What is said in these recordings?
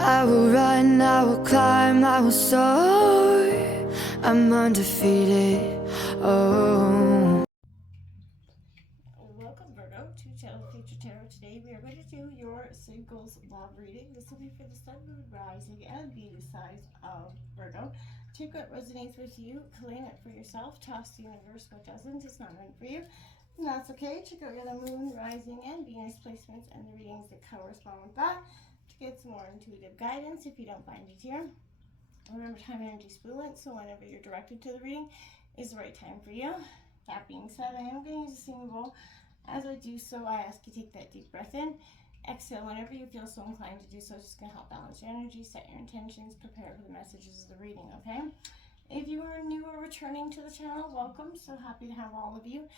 I will run, I will climb, I will soar. I'm undefeated. Oh. Welcome, Virgo, to Channel Future Tarot. Today we are going to do your singles love reading. This will be for the Sun, Moon, Rising, and Venus signs of Virgo. Take what resonates with you, claim it for yourself, toss the universe what doesn't. It's not meant for you, and that's okay. Check out your Moon, Rising, and Venus placements and the readings that correspond with that to get some more intuitive guidance if you don't find it here. Remember, time energy is fluent, so whenever you're directed to the reading is the right time for you. That being said, I am going to use a singing bowl. As I do so, I ask you to take that deep breath in. Exhale whenever you feel so inclined to do so. It's just going to help balance your energy, set your intentions, prepare for the messages of the reading, okay? If you are new or returning to the channel, welcome. So happy to have all of you.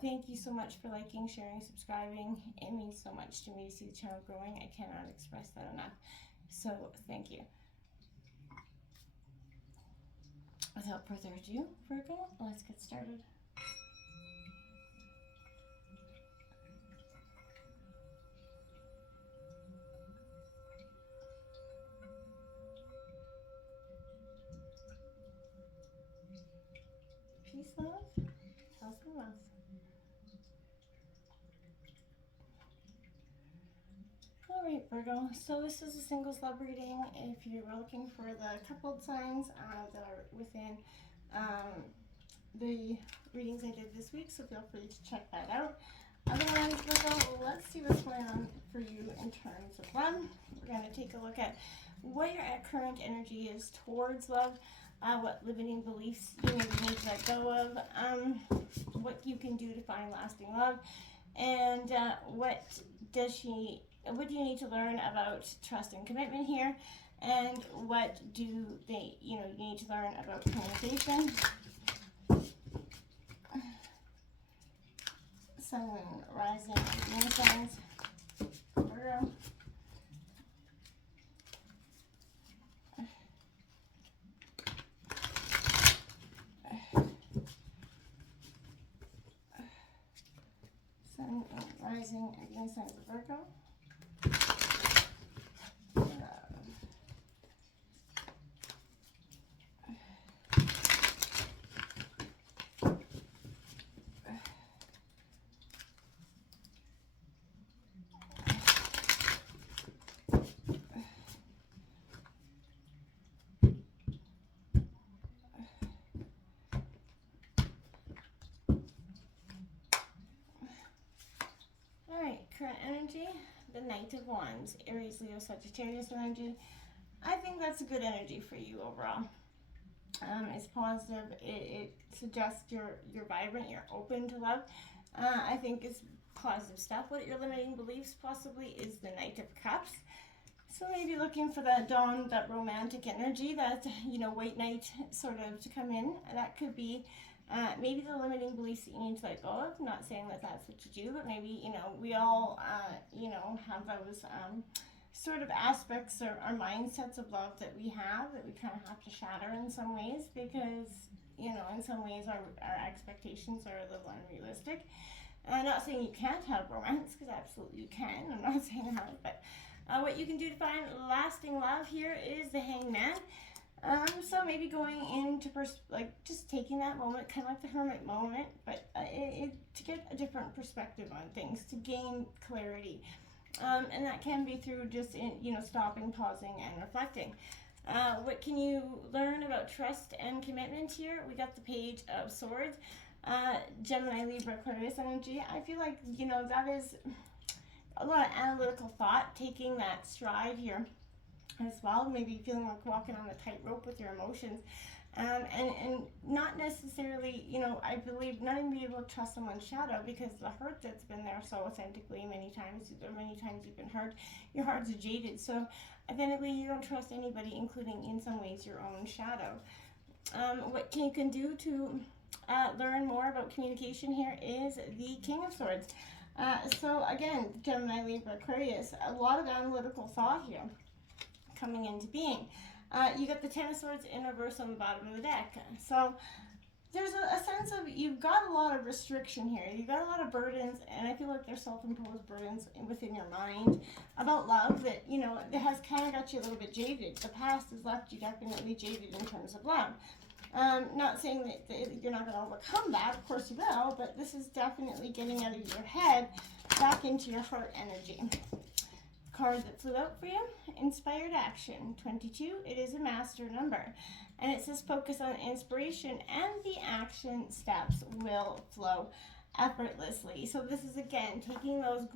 Thank you so much for liking, sharing, subscribing. It means so much to me to see the channel growing. I cannot express that enough. So thank you. Without further ado, Virgo, let's get started. Peace, love, health, and wealth. Alright, Virgo, so this is a singles love reading. If you're looking for the coupled signs that are within the readings I did this week, so feel free to check that out. Otherwise, Virgo, let's see what's going on for you in terms of love. We're going to take a look at what your current energy is towards love, what limiting beliefs you maybe need to let go of, what you can do to find lasting love, and what do you need to learn about trust and commitment here, and what do you need to learn about communication. Sun, Moon, Rising, Venus signs, Virgo. Sun, Moon, Rising, and Venus signs of Virgo. Current energy, the Knight of Wands, Aries, Leo, Sagittarius energy. I think that's a good energy for you overall. It's positive. It suggests you're vibrant, you're open to love. I think it's positive stuff. What your limiting beliefs possibly is the Knight of Cups. So maybe looking for that dawn, that romantic energy, that white knight sort of to come in. That could be maybe the limiting beliefs that you need to let go of. I'm not saying that that's what you do, but maybe we all have those sort of aspects or mindsets of love that we have that we kind of have to shatter in some ways, because in some ways our expectations are a little unrealistic. I'm not saying you can't have romance, because absolutely you can. I'm not saying that, but what you can do to find lasting love here is the Hangman. So maybe going into just taking that moment, kind of like the hermit moment, but to get a different perspective on things, to gain clarity, and that can be through just stopping, pausing, and reflecting. What can you learn about trust and commitment here? We got the Page of Swords, Gemini, Libra, Aquarius energy. I feel like that is a lot of analytical thought, taking that stride here as well, maybe feeling like walking on a tightrope with your emotions, and not necessarily, I believe not even be able to trust someone's shadow, because the hurt that's been there so authentically many times you've been hurt, your heart's jaded, so authentically you don't trust anybody, including in some ways your own shadow. What you can do to learn more about communication here is the King of Swords. So again, Gemini, Libra, Aquarius, a lot of analytical thought here coming into being. You got the Ten of Swords in reverse on the bottom of the deck. So there's a sense of you've got a lot of restriction here. You've got a lot of burdens, and I feel like they're self-imposed burdens within your mind about love that, you know, that has kind of got you a little bit jaded. The past has left you definitely jaded in terms of love. Not saying that you're not going to overcome that, of course you will, but this is definitely getting out of your head back into your heart energy. Card that flew out for you, Inspired Action 22. It is a master number, and it says focus on inspiration and the action steps will flow effortlessly. So this is again taking those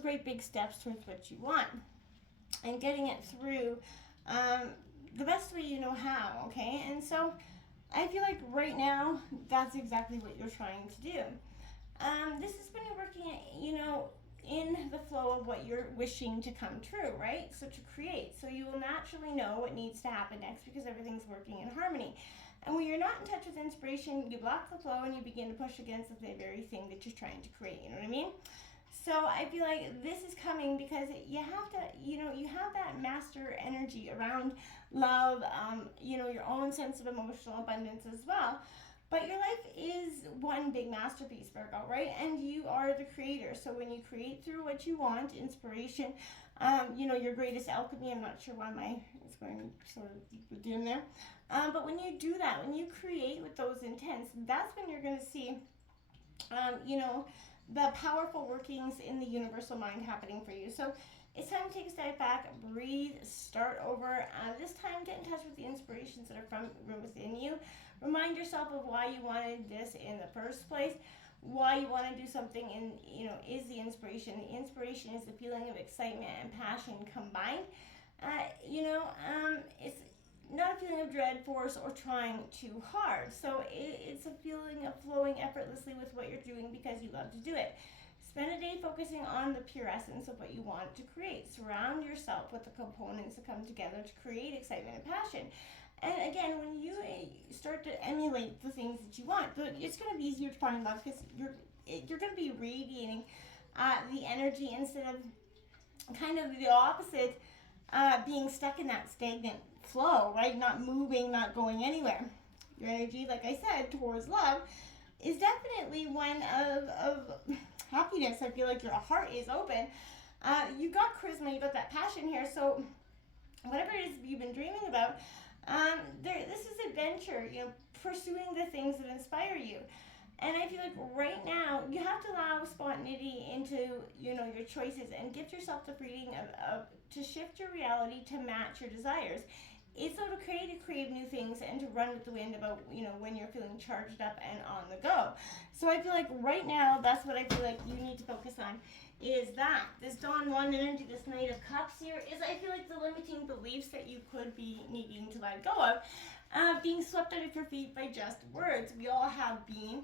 great big steps towards what you want and getting it through the best way you know how. Okay, and so I feel like right now that's exactly what you're trying to do. This is when you're working at, you know, in the flow of what you're wishing to come true, right? So to create. So you will naturally know what needs to happen next because everything's working in harmony. And when you're not in touch with inspiration, you block the flow and you begin to push against the very thing that you're trying to create. You know what I mean? So I feel like this is coming because you have to, you know, you have that master energy around love, you know, your own sense of emotional abundance as well. But your life is one big masterpiece, Virgo, right? And you are the creator. So when you create through what you want, inspiration, you know, your greatest alchemy, I'm not sure why it's going sort of dim there. But when you do that, when you create with those intents, that's when you're going to see, you know, the powerful workings in the universal mind happening for you. So it's time to take a step back, breathe, start over. This time, get in touch with the inspirations that are from within you. Remind yourself of why you wanted this in the first place, why you want to do something, and, you know, is the inspiration. The inspiration is the feeling of excitement and passion combined. You know, it's not a feeling of dread, force, or trying too hard. So it's a feeling of flowing effortlessly with what you're doing because you love to do it. Spend a day focusing on the pure essence of what you want to create. Surround yourself with the components that come together to create excitement and passion. And again, when you start to emulate the things that you want, it's going to be easier to find love because you're going to be radiating the energy instead of kind of the opposite, being stuck in that stagnant flow, right? Not moving, not going anywhere. Your energy, like I said, towards love is definitely one of happiness. I feel like your heart is open. You got charisma, you got that passion here. So whatever it is you've been dreaming about, this is adventure, you know, pursuing the things that inspire you. And I feel like right now you have to allow spontaneity into, you know, your choices and give yourself the freedom of to shift your reality to match your desires. It's so to crave new things and to run with the wind about, you know, when you're feeling charged up and on the go. So I feel like right now that's what I feel like you need to focus on is that. This Dawn 1 energy, this Knight of Cups here, is I feel like the limiting beliefs that you could be needing to let go of, being swept out of your feet by just words. We all have been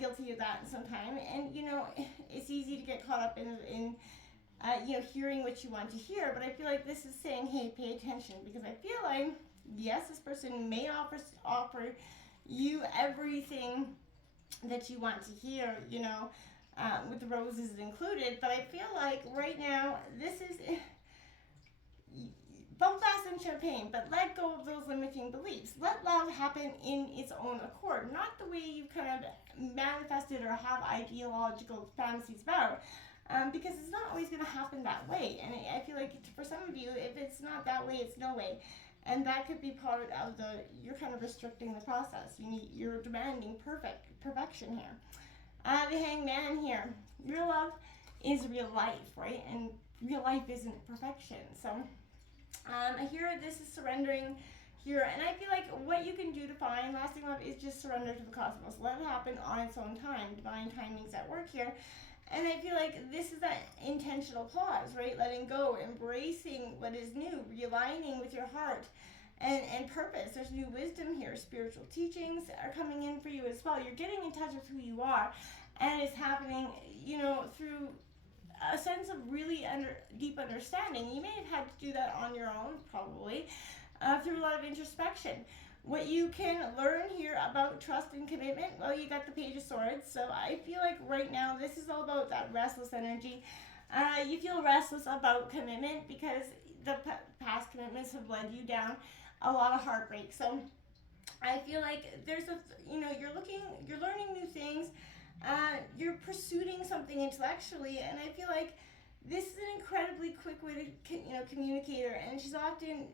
guilty of that sometime. And, you know, it's easy to get caught up in you know, hearing what you want to hear, but I feel like this is saying, hey, pay attention, because I feel like, yes, this person may offer you everything that you want to hear, you know, with the roses included, but I feel like right now, this is, bump fast and champagne, but let go of those limiting beliefs. Let love happen in its own accord, not the way you kind of manifested or have ideological fantasies about. Because it's not always going to happen that way. And I feel like for some of you, if it's not that way, it's no way. And that could be part of you're kind of restricting the process. You're demanding perfection here. The Hangman here. Real love is real life, right? And real life isn't perfection. So here, this is surrendering here. And I feel like what you can do to find lasting love is just surrender to the cosmos. Let it happen on its own time. Divine timing's at work here. And I feel like this is that intentional pause, right? Letting go, embracing what is new, realigning with your heart and purpose. There's new wisdom here. Spiritual teachings are coming in for you as well. You're getting in touch with who you are. And it's happening, you know, through a sense of really deep understanding. You may have had to do that on your own, probably, through a lot of introspection. What you can learn here about trust and commitment, well, you got the Page of Swords. So I feel like right now this is all about that restless energy. You feel restless about commitment because the past commitments have led you down a lot of heartbreak. So I feel like there's a, you're learning new things, you're pursuing something intellectually, and I feel like this is an incredibly quick way to, communicate her, and she's often,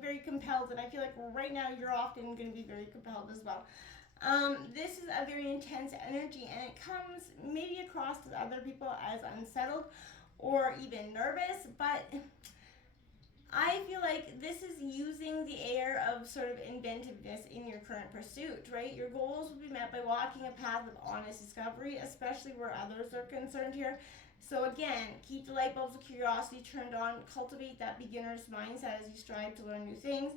very compelled, and I feel like right now you're often going to be very compelled as well. This is a very intense energy, and it comes maybe across to other people as unsettled or even nervous, but I feel like this is using the air of sort of inventiveness in your current pursuit, right? Your goals will be met by walking a path of honest discovery, especially where others are concerned here. So again, keep the light bulbs of curiosity turned on, cultivate that beginner's mindset as you strive to learn new things,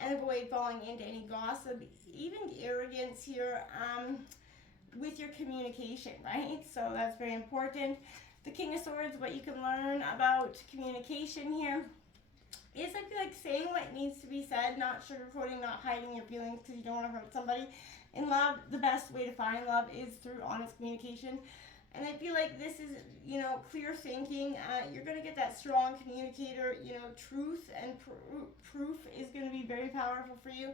and avoid falling into any gossip, even arrogance here, with your communication, right? So that's very important. The King of Swords, what you can learn about communication here is, I feel like, saying what needs to be said, not sugarcoating, not hiding your feelings because you don't want to hurt somebody. In love, the best way to find love is through honest communication. And I feel like this is, clear thinking. You're going to get that strong communicator, truth and proof is going to be very powerful for you.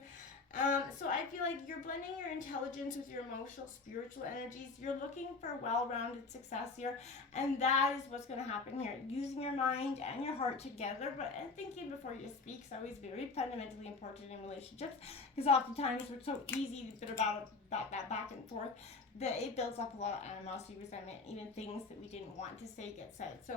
So I feel like you're blending your intelligence with your emotional, spiritual energies. You're looking for well-rounded success here, and that is what's going to happen here. Using your mind and your heart together, and thinking before you speak is always very fundamentally important in relationships, because oftentimes we're so easy to bit about that back and forth that it builds up a lot of animosity, resentment, even things that we didn't want to say get said. So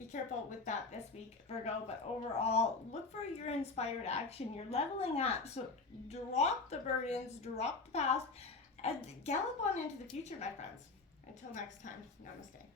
be careful with that this week, Virgo. But overall, look for your inspired action. You're leveling up. So drop the burdens, drop the past, and gallop on into the future, my friends. Until next time, namaste.